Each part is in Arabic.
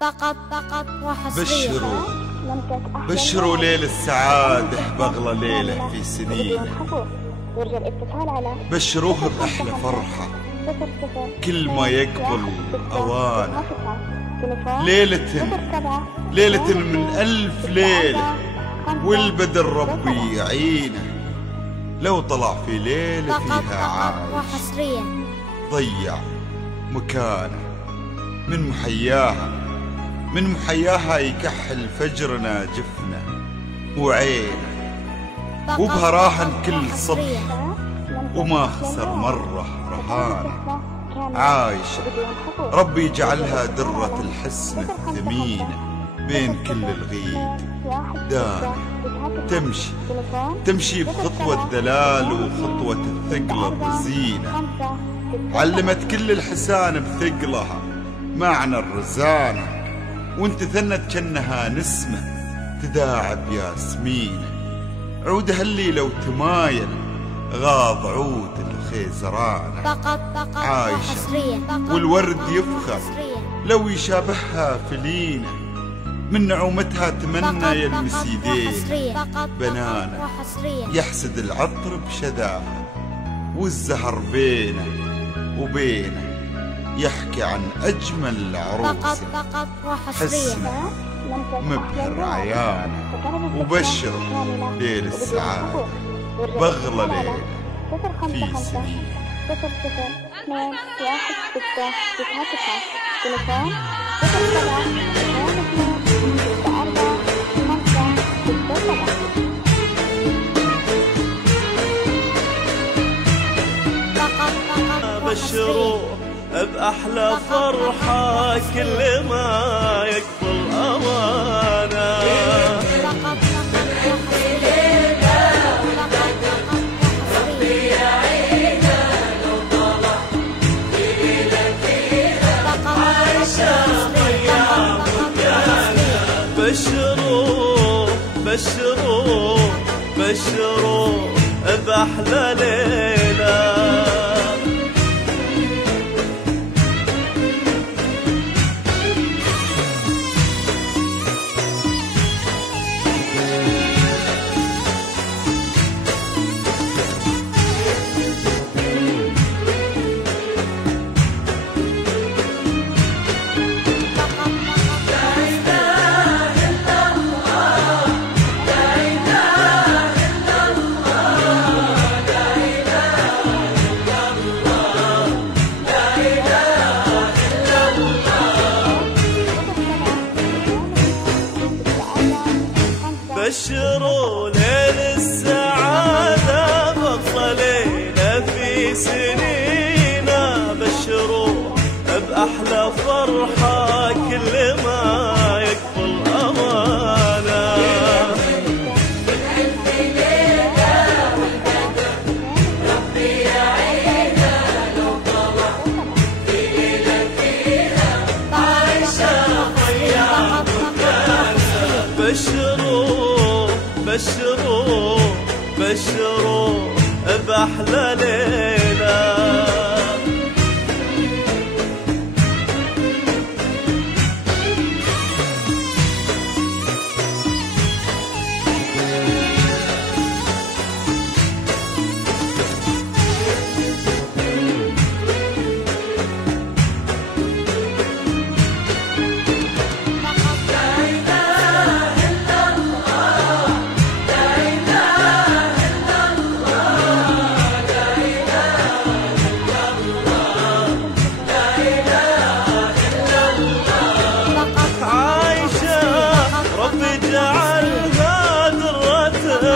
فقط وحصريا. بشروا ليل السعادة بأغلى ليلة في سنين. بشروه بأحلى فرحة كل ما يقبل أوانه. ليلة من 1000 ليلة والبدر ربي يعينه. لو طلع في ليلة فيها عايش ضيع مكانه. من محياها يكحل فجرنا جفنه وعينه. وبها راهن كل صبح وما خسر مرة رهانه. عايشة ربي يجعلها درة الحسن الثمينة بين كل الغيد دانه. تمشي بخطوة الدلال وخطوة الثقل الرزينة. علمت كل الحسان بثقلها معنى الرزانة. وانت ثنت كنها نسمة تداعب ياسمينة. عودها اللي لو تمايل غاض عود الخيزرانة. عايشة والورد يفخر لو يشابهها فلينة. من نعومتها تمنى يلمس يديه بنانه. يحسد العطر بشذاها والزهر بينه وبينه. يحكي عن أجمل عروس حسنه مبهر عيانه. وبشر ليل السعادة بأغلى ليلة في سنين. بشروا بأحلى فرحة كل ما يقبل أوانه. بشروا بأحلى ليلة. بشروا ليل السعادة بأغلى ليلة في سنينا. بشروا بأحلى فرحة كل ما يقبل أوانه. بشروا بأحلى ليلة.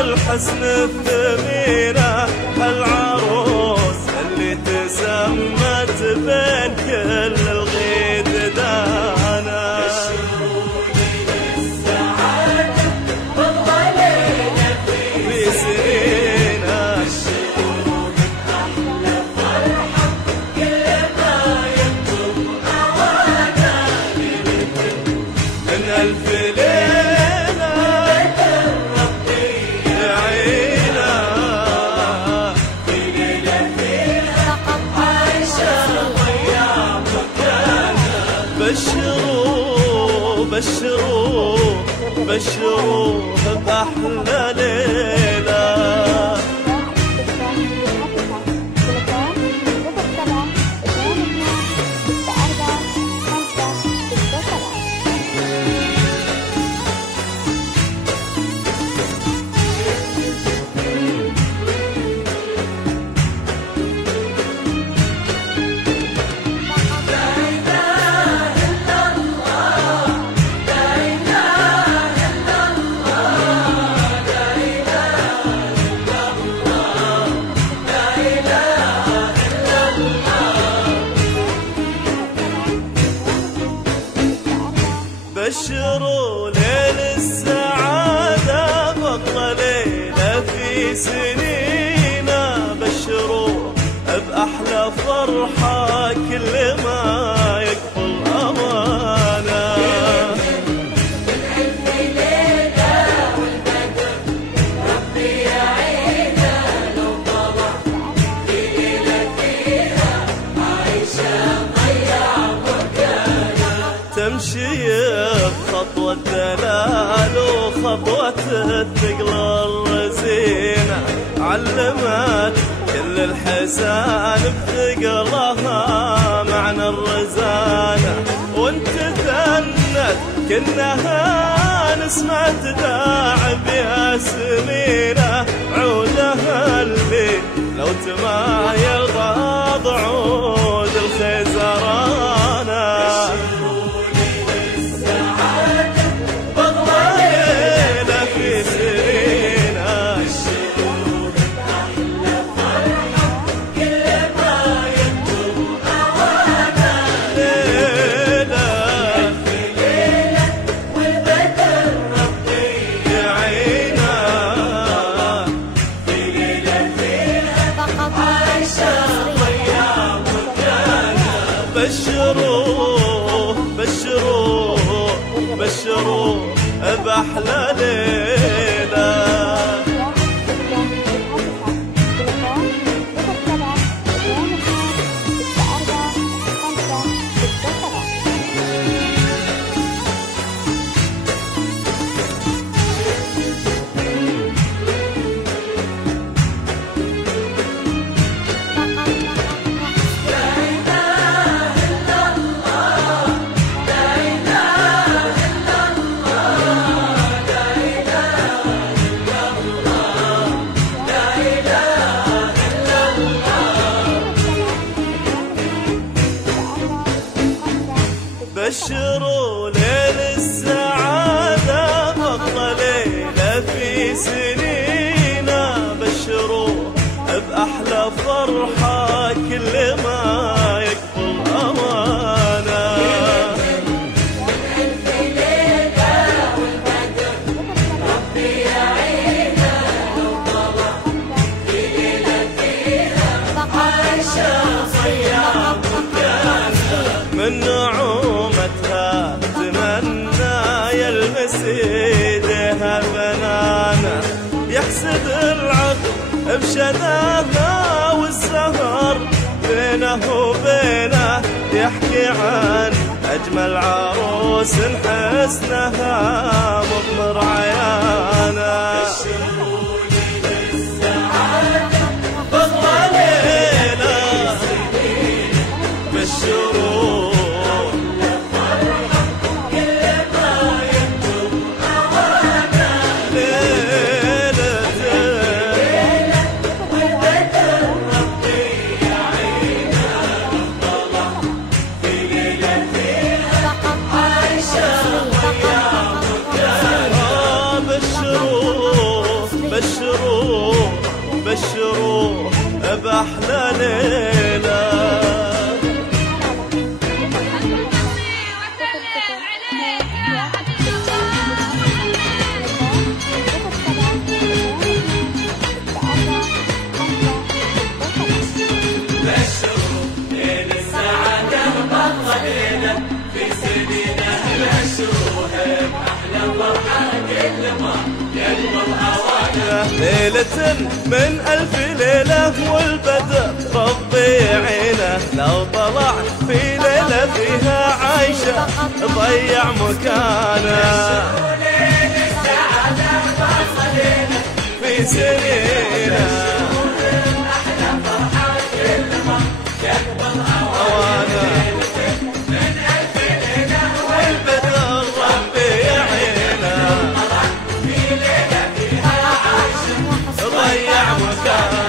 الحسن الثمينة العروس اللي تسمت بين كل الغيد دانا. بشروا ليل السعادة بأغلى ليلة في سنينا. بشروا بأحلى فرحة كل ما يطلب أوانا. من 1000 ليلة بشروا بشروه بشروه بأحلى ليلة. بشروا ليل السعادة بطل ليلة في سنينا، بشروا بأحلى فرحة كل ما يقبل أمانة. ربي يعينا لو طلع في ليلة فيها عايشة ضيع مكانة. تمشي خطوة دلال وخطوة الثقل الرزينة، علمت كل الحسان بثقلها معنى الرزانة. وانت ثنت كأنها نسمة داعب ياسمينة، عودها اللي لو تمايل غاض عود الخزرانة. بشروه بشروه بشروه بأحلى ليلة. بشروا ليل السعادة بطل ليلة في سنينا، بشروا بأحلى فرحة كل ما يقبل أمانة. ربي يعينا لو طلع في ليلة فيها عايشة ضيع مكانة. من نعومتها تمنى يلمس ايديها بنانه، يحسد العقل بشذاها والسهر بينه وبينه، يحكي عن أجمل عروس حسنها مضمر عيانه. بشروه بأحلى ليلة. بشروه بأحلى فرحة كل ما يقبل أوان. ليلة من ألف ليلة والبدر ربي يعينه، لو طلع في ليلة فيها عايشة ضيع مكانه في سنينه. ضيع مكانه